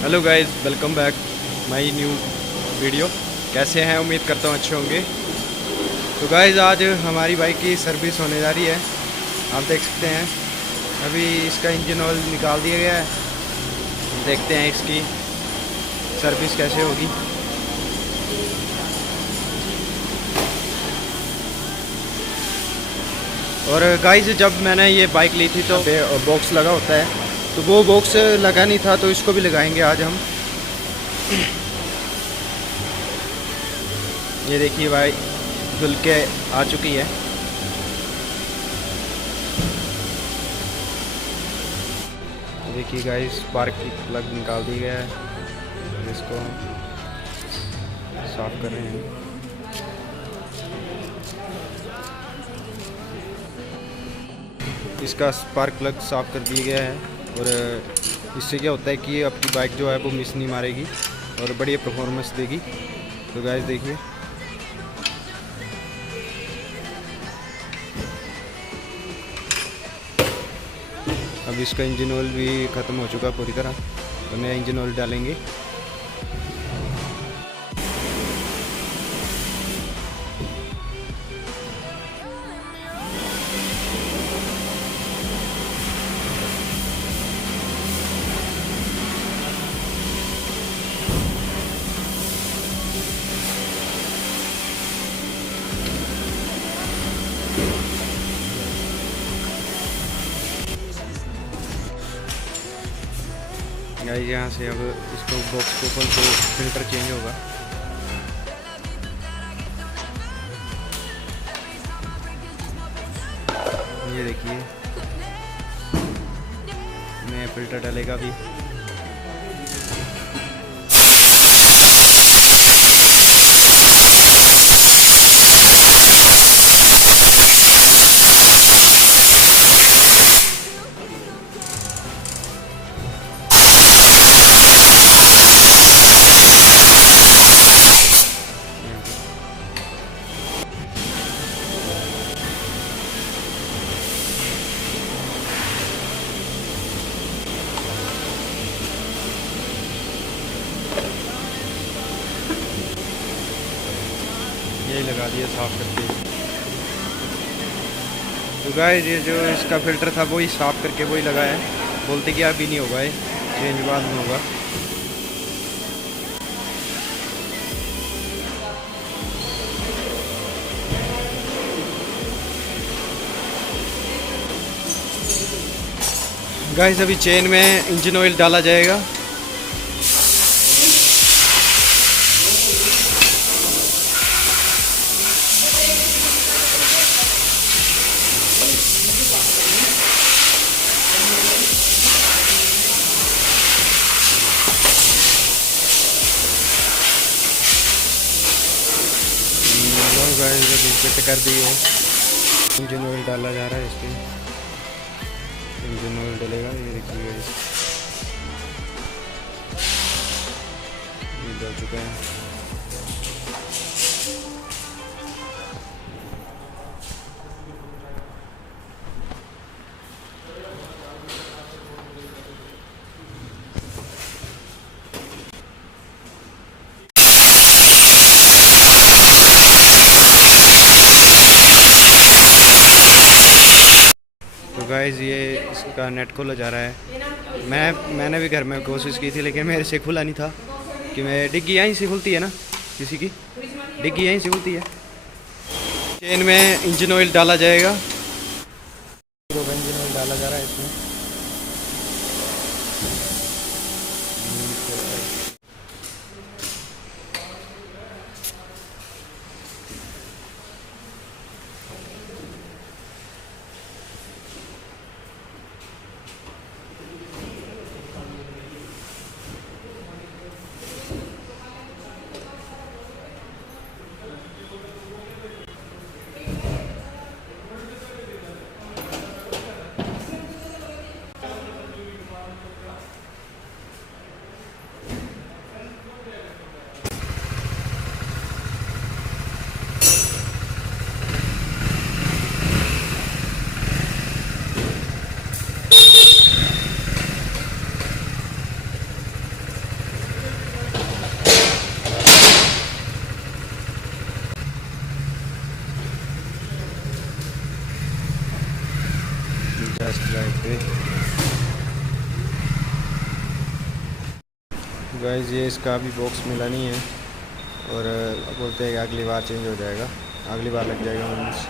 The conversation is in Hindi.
Hello guys, welcome back my new video. कैसे हैं? उम्मीद करता हूँ अच्छे होंगे। तो गाइस, आज हमारी बाइक की सर्विस होने जा रही है। आप देख सकते हैं अभी इसका इंजन ऑयल निकाल दिया गया है। देखते हैं इसकी सर्विस कैसे होगी। और गाइस, जब मैंने ये बाइक ली थी तो बॉक्स लगा होता है, तो वो बॉक्स लगा नहीं था, तो इसको भी लगाएंगे आज हम। ये देखिए भाई, धुल के आ चुकी है। देखिए गाइस, स्पार्क की प्लग निकाल दी गया है। इसको साफ कर रहे हैं। इसका स्पार्क प्लग साफ कर दिया गया है। और इससे क्या होता है कि आपकी बाइक जो है वो मिस नहीं मारेगी और बढ़िया परफॉर्मेंस देगी। तो गाइस देखिए, अब इसका इंजन ऑयल भी ख़त्म हो चुका पूरी तरह, तो नया इंजन ऑयल डालेंगे। गाइस, यहाँ से अब इसको बॉक्स को खोल तो फिल्टर चेंज होगा। ये देखिए, नया फिल्टर डालेगा अभी। यही लगा दिया साफ करके। तो गाइस, ये जो इसका फिल्टर था वही साफ करके वही लगाया है। बोलते कि अभी नहीं होगा, ये चेंज बाद में होगा। गाइस, अभी चेन में इंजन ऑयल डाला जाएगा। गाइस, अभी फिट कर दी है। इंजन ऑयल डाला जा रहा है इसमें। इंजन ऑयल डलेगा, ये देखिए गाइस, ये डल चुका है। तो गाइस, ये इसका नेट खोला जा रहा है। मैंने भी घर में कोशिश की थी, लेकिन मेरे से खुला नहीं था। कि मैं डिग्गी यहीं से खुलती है ना, किसी की डिग्गी यहीं से खुलती है। चेन में इंजन ऑयल डाला जाएगा। इंजन ऑयल डाला जा रहा है इसमें। टेस्ट ड्राइव पे। गाइस ये इसका अभी बॉक्स मिला नहीं है और बोलते हैं कि अगली बार चेंज हो जाएगा, अगली बार लग जाएगा मीन्स।